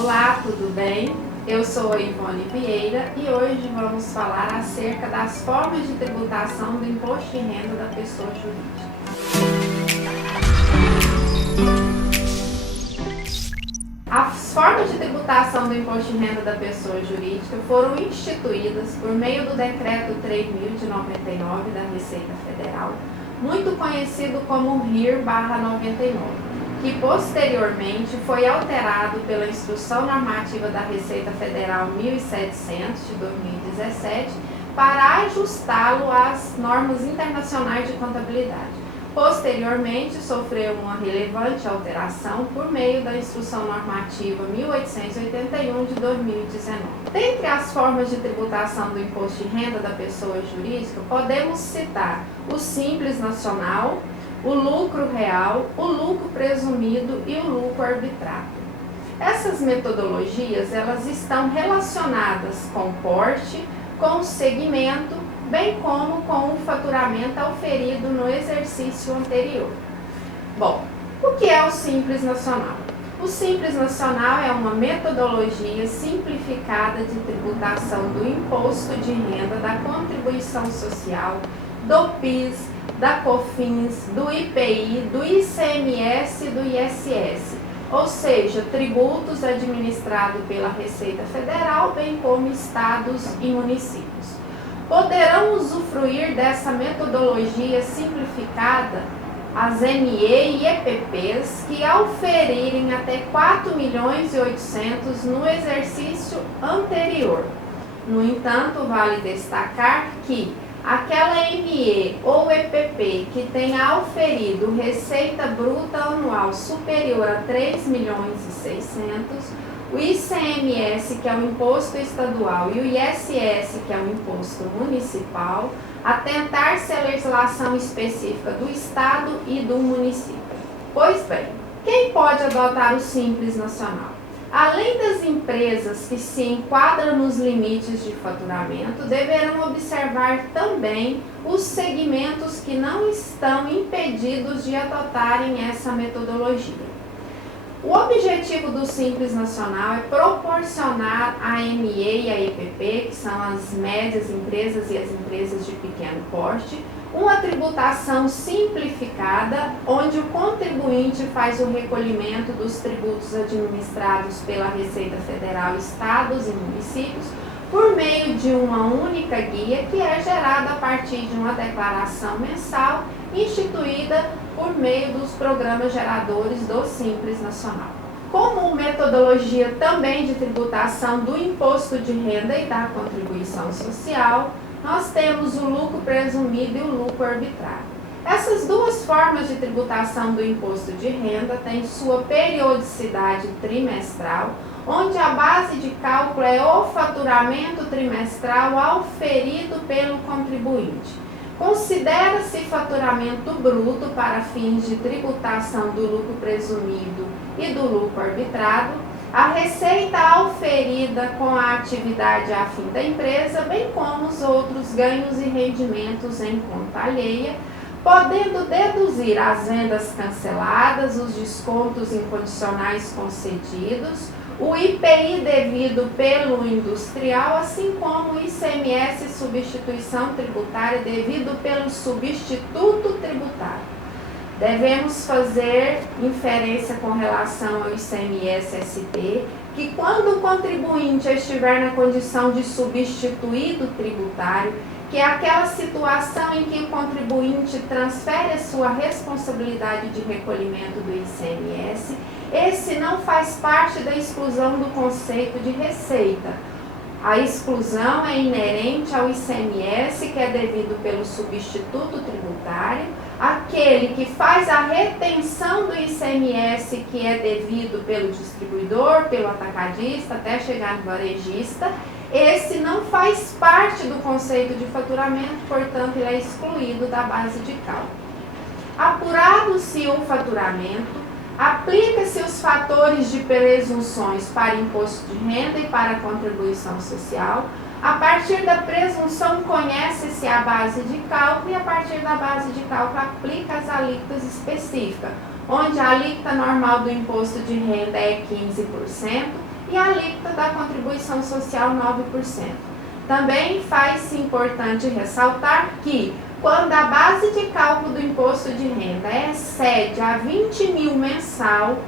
Olá, tudo bem? Eu sou a Ivone Vieira e hoje vamos falar acerca das formas de tributação do imposto de renda da pessoa jurídica. As formas de tributação do imposto de renda da pessoa jurídica foram instituídas por meio do Decreto 3.000 de 99 da Receita Federal, muito conhecido como RIR/99. Que posteriormente foi alterado pela Instrução Normativa da Receita Federal 1700 de 2017 para ajustá-lo às normas internacionais de contabilidade. Posteriormente, sofreu uma relevante alteração por meio da Instrução Normativa 1881 de 2019. Dentre as formas de tributação do imposto de renda da pessoa jurídica, podemos citar o Simples Nacional, o lucro real, o lucro presumido e o lucro arbitrado. Essas metodologias elas estão relacionadas com o porte, com o segmento, bem como com o faturamento auferido no exercício anterior. Bom, o que é o Simples Nacional? O Simples Nacional é uma metodologia simplificada de tributação do imposto de renda, da contribuição social, do PIS, da COFINS, do IPI, do ICMS e do ISS, ou seja, tributos administrados pela Receita Federal, bem como estados e municípios. Poderão usufruir dessa metodologia simplificada as ME e EPPs que auferirem até 4.800.000 no exercício anterior. No entanto, vale destacar que aquela ME ou EPP que tenha auferido receita bruta anual superior a 3.600.000, o ICMS, que é o imposto estadual, e o ISS, que é o imposto municipal, atentar-se à legislação específica do estado e do município. Pois bem, quem pode adotar o Simples Nacional? Além das empresas que se enquadram nos limites de faturamento, deverão observar também os segmentos que não estão impedidos de adotarem essa metodologia. O objetivo do Simples Nacional é proporcionar à ME e à EPP, que são as médias empresas e as empresas de pequeno porte, uma tributação simplificada, onde o contribuinte faz o recolhimento dos tributos administrados pela Receita Federal, estados e municípios, por meio de uma única guia que é gerada a partir de uma declaração mensal instituída por meio dos programas geradores do Simples Nacional. Como metodologia também de tributação do imposto de renda e da contribuição social, nós temos o lucro presumido e o lucro arbitrado. Essas duas formas de tributação do imposto de renda têm sua periodicidade trimestral, onde a base de cálculo é o faturamento trimestral auferido pelo contribuinte. Considera-se faturamento bruto para fins de tributação do lucro presumido e do lucro arbitrado, a receita auferida com a atividade afim da empresa, bem como os outros ganhos e rendimentos em conta alheia, podendo deduzir as vendas canceladas, os descontos incondicionais concedidos, o IPI devido pelo industrial, assim como o ICMS substituição tributária devido pelo substituto tributário. Devemos fazer inferência com relação ao ICMS-ST, que quando o contribuinte estiver na condição de substituído tributário, que é aquela situação em que o contribuinte transfere a sua responsabilidade de recolhimento do ICMS, esse não faz parte da exclusão do conceito de receita. A exclusão é inerente ao ICMS, que é devido pelo substituto tributário, aquele que faz a retenção do ICMS, que é devido pelo distribuidor, pelo atacadista, até chegar no varejista. Esse não faz parte do conceito de faturamento, portanto, ele é excluído da base de cálculo. Apurado-se o faturamento, aplica-se os fatores de presunções para imposto de renda e para contribuição social. A partir da presunção, conhece-se a base de cálculo e a partir da base de cálculo aplica as alíquotas específicas, onde a alíquota normal do imposto de renda é 15%, e a alíquota da contribuição social 9%. Também faz-se importante ressaltar que, quando a base de cálculo do imposto de renda excede a 20 mil mensal,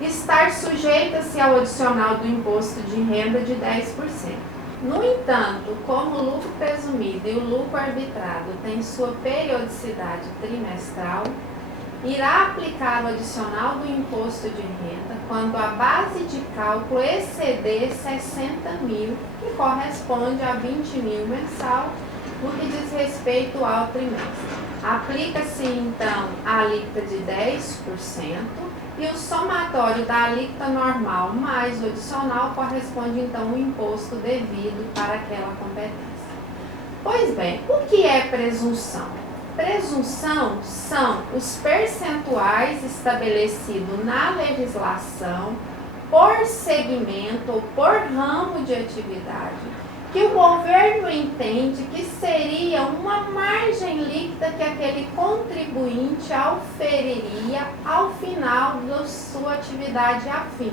estar sujeita-se ao adicional do imposto de renda de 10%. No entanto, como o lucro presumido e o lucro arbitrado têm sua periodicidade trimestral, irá aplicar o adicional do imposto de renda quando a base de cálculo exceder 60 mil, que corresponde a 20 mil mensal, no que diz respeito ao trimestre. Aplica-se então a alíquota de 10% e o somatório da alíquota normal mais o adicional corresponde então ao imposto devido para aquela competência. Pois bem, o que é presunção? Presunção são os percentuais estabelecidos na legislação por segmento ou por ramo de atividade que o governo entende que seria uma margem líquida que aquele contribuinte auferiria ao final da sua atividade afim.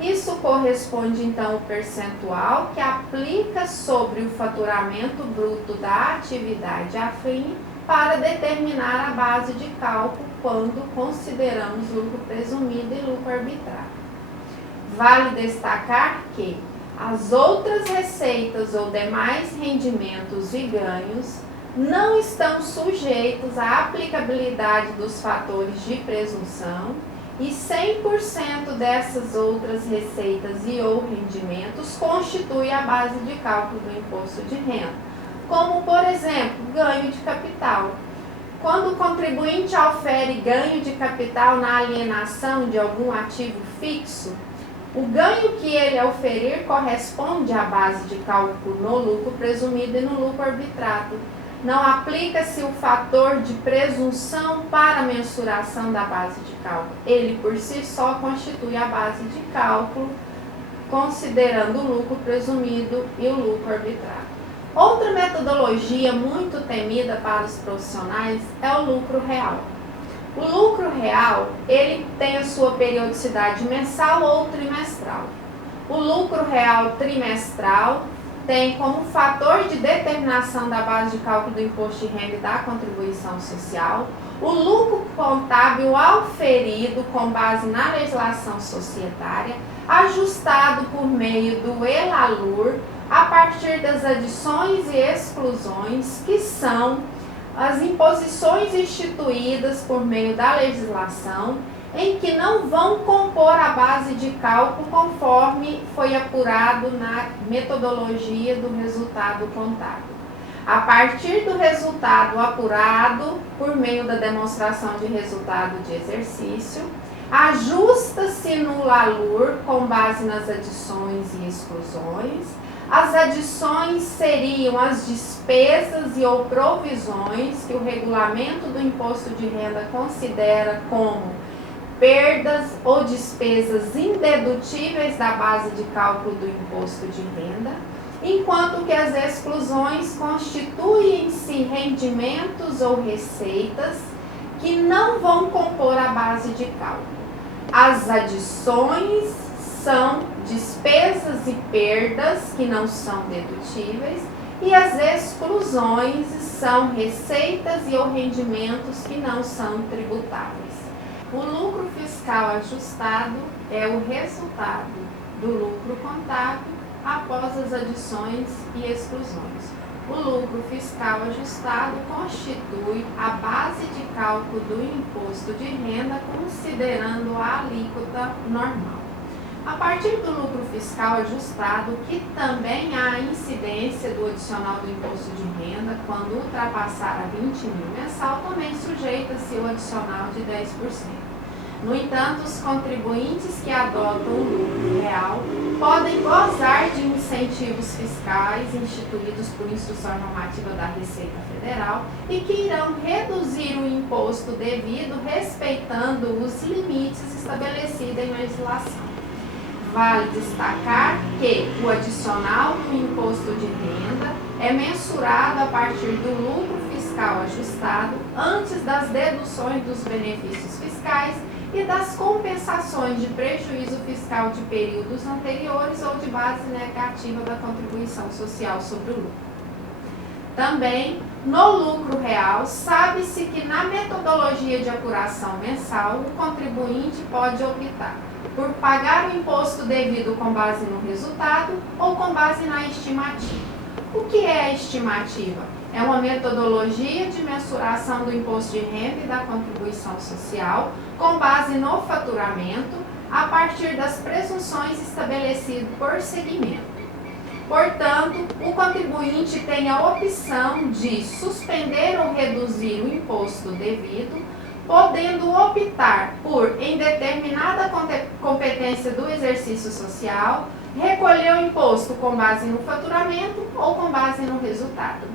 Isso corresponde então ao percentual que aplica sobre o faturamento bruto da atividade afim para determinar a base de cálculo quando consideramos lucro presumido e lucro arbitrário. Vale destacar que as outras receitas ou demais rendimentos e ganhos não estão sujeitos à aplicabilidade dos fatores de presunção e 100% dessas outras receitas e ou rendimentos constitui a base de cálculo do imposto de renda, como, por exemplo, ganho de capital. Quando o contribuinte aufere ganho de capital na alienação de algum ativo fixo, o ganho que ele auferir corresponde à base de cálculo no lucro presumido e no lucro arbitrado. Não aplica-se o fator de presunção para a mensuração da base de cálculo. Ele, por si só, constitui a base de cálculo, considerando o lucro presumido e o lucro arbitrado. Outra metodologia muito temida para os profissionais é o lucro real. O lucro real, ele tem a sua periodicidade mensal ou trimestral. O lucro real trimestral tem como fator de determinação da base de cálculo do imposto de renda e da contribuição social o lucro contábil auferido com base na legislação societária, ajustado por meio do ELALUR a partir das adições e exclusões, que são as imposições instituídas por meio da legislação, em que não vão compor a base de cálculo conforme foi apurado na metodologia do resultado contábil. A partir do resultado apurado por meio da demonstração de resultado de exercício, ajusta-se no LALUR com base nas adições e exclusões. As adições seriam as despesas e ou provisões que o regulamento do imposto de renda considera como perdas ou despesas indedutíveis da base de cálculo do imposto de renda, enquanto que as exclusões constituem-se rendimentos ou receitas que não vão compor a base de cálculo. As adições são despesas e perdas que não são dedutíveis e as exclusões são receitas e ou rendimentos que não são tributáveis. O lucro fiscal ajustado é o resultado do lucro contábil após as adições e exclusões. O lucro fiscal ajustado constitui a base de cálculo do imposto de renda considerando a alíquota normal. A partir do lucro fiscal ajustado, que também há a incidência do adicional do imposto de renda, quando ultrapassar a 20 mil mensal, também sujeita-se o adicional de 10%. No entanto, os contribuintes que adotam o lucro real podem gozar de incentivos fiscais instituídos por instrução normativa da Receita Federal e que irão reduzir o imposto devido respeitando os limites estabelecidos em legislação. Vale destacar que o adicional do imposto de renda é mensurado a partir do lucro fiscal ajustado antes das deduções dos benefícios fiscais e das compensações de prejuízo fiscal de períodos anteriores ou de base negativa da contribuição social sobre o lucro. Também, no lucro real, sabe-se que na metodologia de apuração mensal, o contribuinte pode optar por pagar o imposto devido com base no resultado ou com base na estimativa. O que é a estimativa? É uma metodologia de mensuração do imposto de renda e da contribuição social com base no faturamento a partir das presunções estabelecidas por segmento. Portanto, o contribuinte tem a opção de suspender ou reduzir o imposto devido, podendo optar por, em determinada competência do exercício social, recolher o imposto com base no faturamento ou com base no resultado.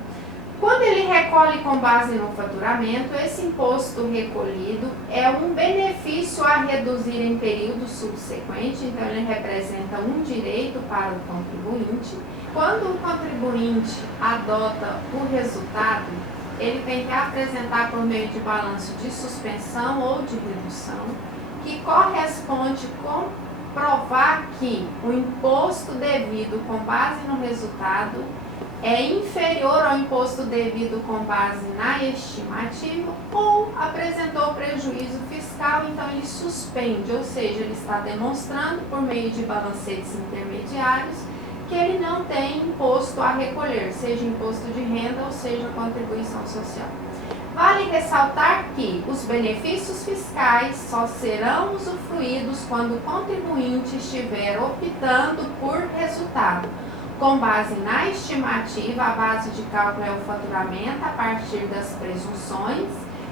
Quando ele recolhe com base no faturamento, esse imposto recolhido é um benefício a reduzir em período subsequente, então ele representa um direito para o contribuinte. Quando o contribuinte adota o resultado, ele tem que apresentar por meio de balanço de suspensão ou de redução, que corresponde com provar que o imposto devido com base no resultado é inferior ao imposto devido com base na estimativa ou apresentou prejuízo fiscal, então ele suspende, ou seja, ele está demonstrando por meio de balancetes intermediários que ele não tem imposto a recolher, seja imposto de renda ou seja contribuição social. Vale ressaltar que os benefícios fiscais só serão usufruídos quando o contribuinte estiver optando por resultado, com base na estimativa. A base de cálculo é o faturamento a partir das presunções,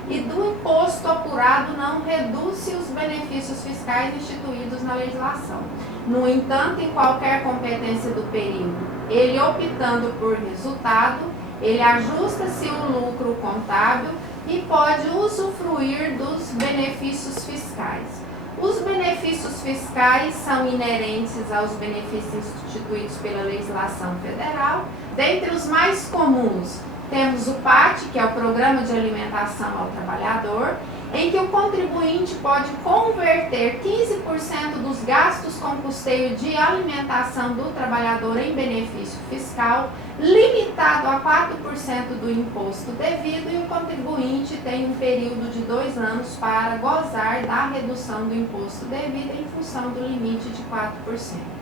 e do imposto apurado não reduz-se os benefícios fiscais instituídos na legislação. No entanto, em qualquer competência do período, ele optando por resultado, ele ajusta-se o lucro contábil e pode usufruir dos benefícios fiscais. Os benefícios fiscais são inerentes aos benefícios instituídos pela legislação federal. Dentre os mais comuns, temos o PAT, que é o Programa de Alimentação ao Trabalhador, em que o contribuinte pode converter 15% dos gastos com custeio de alimentação do trabalhador em benefício fiscal, limitado a 4% do imposto devido, e o contribuinte tem um período de 2 anos para gozar da redução do imposto devido em função do limite de 4%.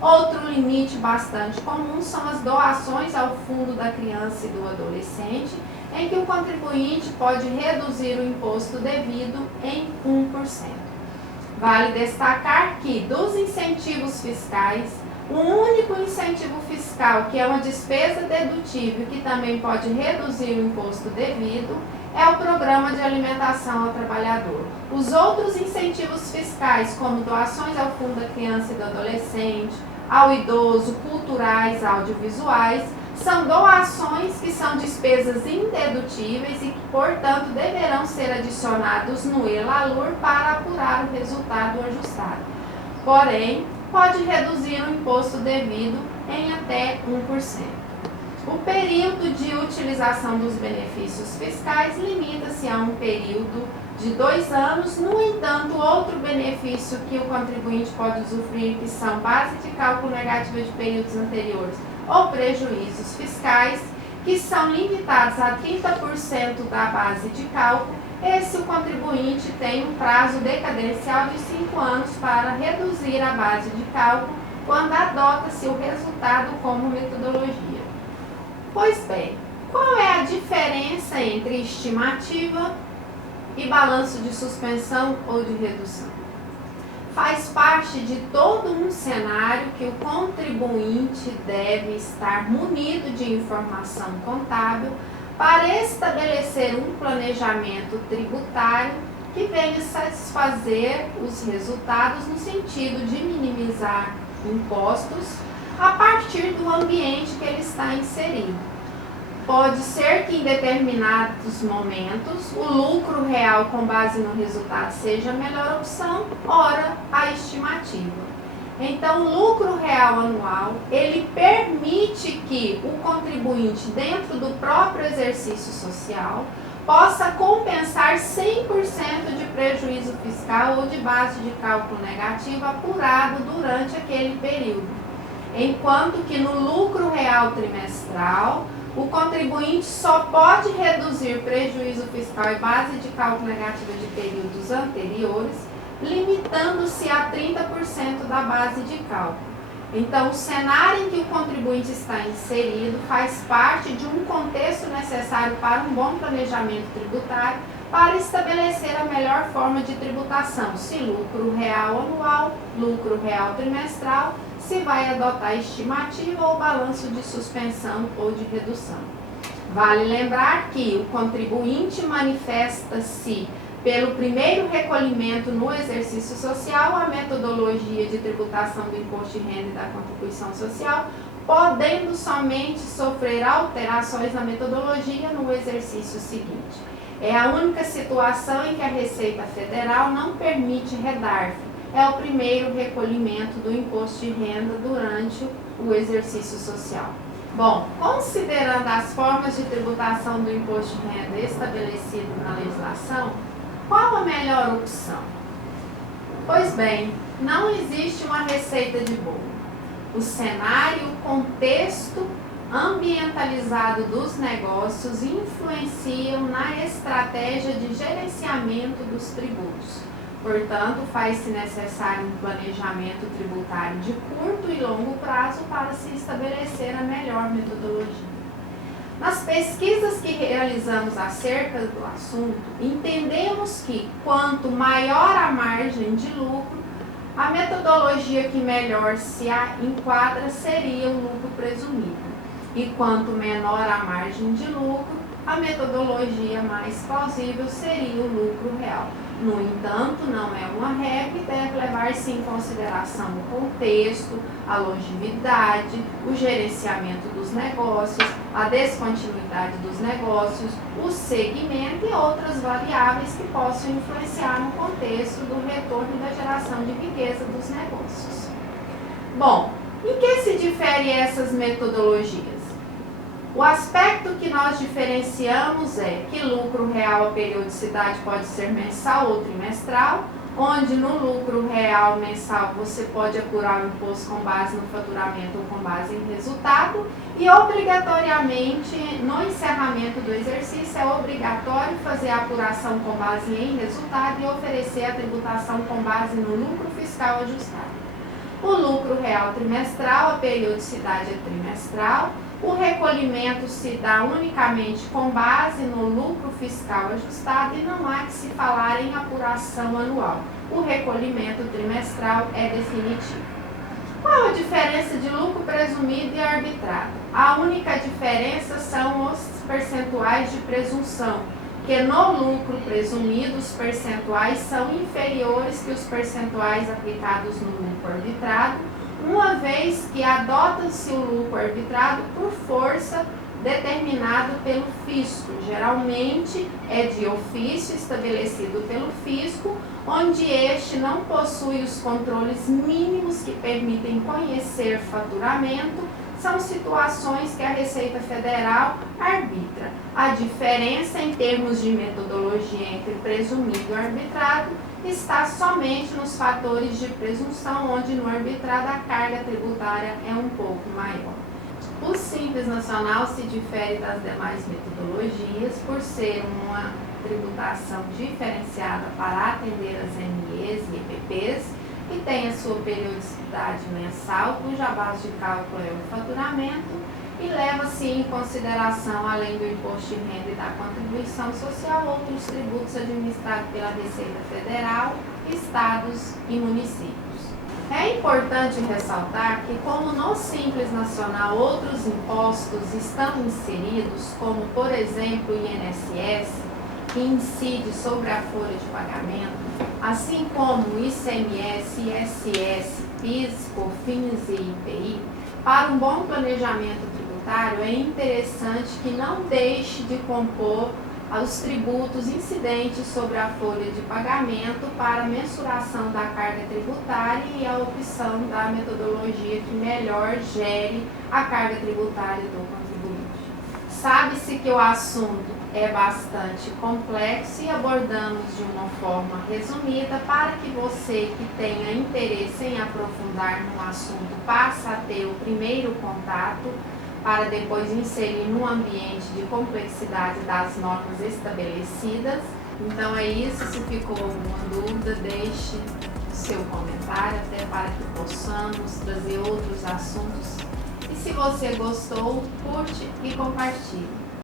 Outro limite bastante comum são as doações ao fundo da criança e do adolescente, em que o contribuinte pode reduzir o imposto devido em 1%. Vale destacar que, dos incentivos fiscais, o único incentivo fiscal que é uma despesa dedutível que também pode reduzir o imposto devido é o Programa de Alimentação ao Trabalhador. Os outros incentivos fiscais, como doações ao fundo da criança e do adolescente, ao idoso, culturais, audiovisuais, são doações que são despesas indedutíveis e que, portanto, deverão ser adicionados no ELALUR para apurar o resultado ajustado. Porém, pode reduzir o imposto devido em até 1%. O período de utilização dos benefícios fiscais limita-se a um período de 2 anos. No entanto, outro benefício que o contribuinte pode usufruir, que são base de cálculo negativa de períodos anteriores ou prejuízos fiscais, que são limitados a 30% da base de cálculo. Esse o contribuinte tem um prazo decadencial de 5 anos para reduzir a base de cálculo quando adota-se o resultado como metodologia. Pois bem, qual é a diferença entre estimativa e balanço de suspensão ou de redução? Faz parte de todo um cenário que o contribuinte deve estar munido de informação contábil para estabelecer um planejamento tributário que venha satisfazer os resultados no sentido de minimizar impostos a partir do ambiente que ele está inserido. Pode ser que em determinados momentos o lucro real com base no resultado seja a melhor opção, ora a estimativa. Então, o lucro real anual, ele permite que o contribuinte, dentro do próprio exercício social, possa compensar 100% de prejuízo fiscal ou de base de cálculo negativa apurado durante aquele período, enquanto que no lucro real trimestral, o contribuinte só pode reduzir prejuízo fiscal e base de cálculo negativa de períodos anteriores, limitando-se a 30% da base de cálculo. Então, o cenário em que o contribuinte está inserido faz parte de um contexto necessário para um bom planejamento tributário para estabelecer a melhor forma de tributação, se lucro real anual, lucro real trimestral, se vai adotar estimativa ou balanço de suspensão ou de redução. Vale lembrar que o contribuinte manifesta-se pelo primeiro recolhimento no exercício social, a metodologia de tributação do imposto de renda e da contribuição social, podendo somente sofrer alterações na metodologia no exercício seguinte. É a única situação em que a Receita Federal não permite redarf. É o primeiro recolhimento do imposto de renda durante o exercício social. Bom, considerando as formas de tributação do imposto de renda estabelecido na legislação, qual a melhor opção? Pois bem, não existe uma receita de bolo. O cenário, o contexto ambientalizado dos negócios influenciam na estratégia de gerenciamento dos tributos. Portanto, faz-se necessário um planejamento tributário de curto e longo prazo para se estabelecer a melhor metodologia. Nas pesquisas que realizamos acerca do assunto, entendemos que quanto maior a margem de lucro, a metodologia que melhor se enquadra seria o lucro presumido. E quanto menor a margem de lucro, a metodologia mais plausível seria o lucro real. No entanto, não é uma regra e deve levar-se em consideração o contexto, a longevidade, o gerenciamento dos negócios, a descontinuidade dos negócios, o segmento e outras variáveis que possam influenciar no contexto do retorno e da geração de riqueza dos negócios. Bom, em que se diferem essas metodologias? O aspecto que nós diferenciamos é que lucro real a periodicidade pode ser mensal ou trimestral, onde no lucro real mensal você pode apurar o imposto com base no faturamento ou com base em resultado e obrigatoriamente no encerramento do exercício é obrigatório fazer a apuração com base em resultado e oferecer a tributação com base no lucro fiscal ajustado. O lucro real trimestral, a periodicidade é trimestral. O recolhimento se dá unicamente com base no lucro fiscal ajustado e não há que se falar em apuração anual. O recolhimento trimestral é definitivo. Qual a diferença de lucro presumido e arbitrado? A única diferença são os percentuais de presunção, que no lucro presumido os percentuais são inferiores que os percentuais aplicados no lucro arbitrado, uma vez que adota-se o lucro arbitrado por força determinado pelo fisco. Geralmente é de ofício estabelecido pelo fisco, onde este não possui os controles mínimos que permitem conhecer faturamento. São situações que a Receita Federal arbitra. A diferença em termos de metodologia entre presumido e arbitrado está somente nos fatores de presunção, onde no arbitrado a carga tributária é um pouco maior. O Simples Nacional se difere das demais metodologias por ser uma tributação diferenciada para atender as MEs e EPPs, que tem a sua periodicidade mensal, cuja base de cálculo é o faturamento, e leva-se em consideração, além do imposto de renda e da contribuição social, outros tributos administrados pela Receita Federal, estados e municípios. É importante ressaltar que, como no Simples Nacional outros impostos estão inseridos, como por exemplo o INSS, que incide sobre a folha de pagamento, assim como o ICMS, ISS, PIS, COFINS e IPI, para um bom planejamento tributário é interessante que não deixe de compor os tributos incidentes sobre a folha de pagamento para mensuração da carga tributária e a opção da metodologia que melhor gere a carga tributária do contribuinte. Sabe-se que o assunto é bastante complexo e abordamos de uma forma resumida para que você que tenha interesse em aprofundar no assunto passe a ter o primeiro contato para depois inserir no ambiente de complexidade das normas estabelecidas. Então é isso, se ficou alguma dúvida, deixe seu comentário até para que possamos trazer outros assuntos. E se você gostou, curte e compartilhe.